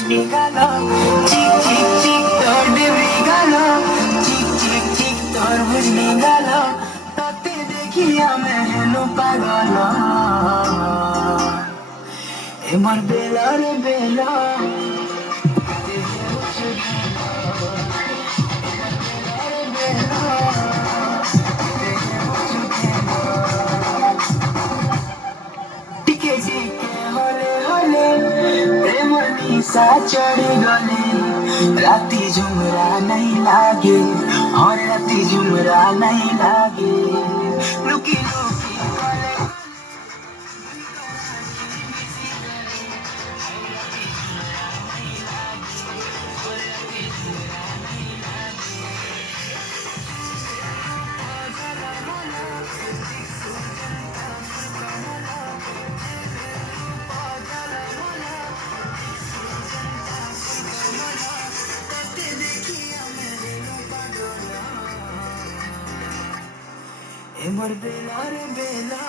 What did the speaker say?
বুঝনি গেল চিক চিক চিক তোর ডিবি গেল চিক চিক চিক তোর বুঝনি গেল তাতে দেখিয়া মেহনু পাগল এবার বেলা রে বেলা টিকে টিকে হলে হলে প্রেমনি সা চढ़ी গলে রাতি ঝুমরা নাই লাগে और রাতি ঝুমরা নাই লাগে লুকি লুকি গলে এবার বেলা রে বেলা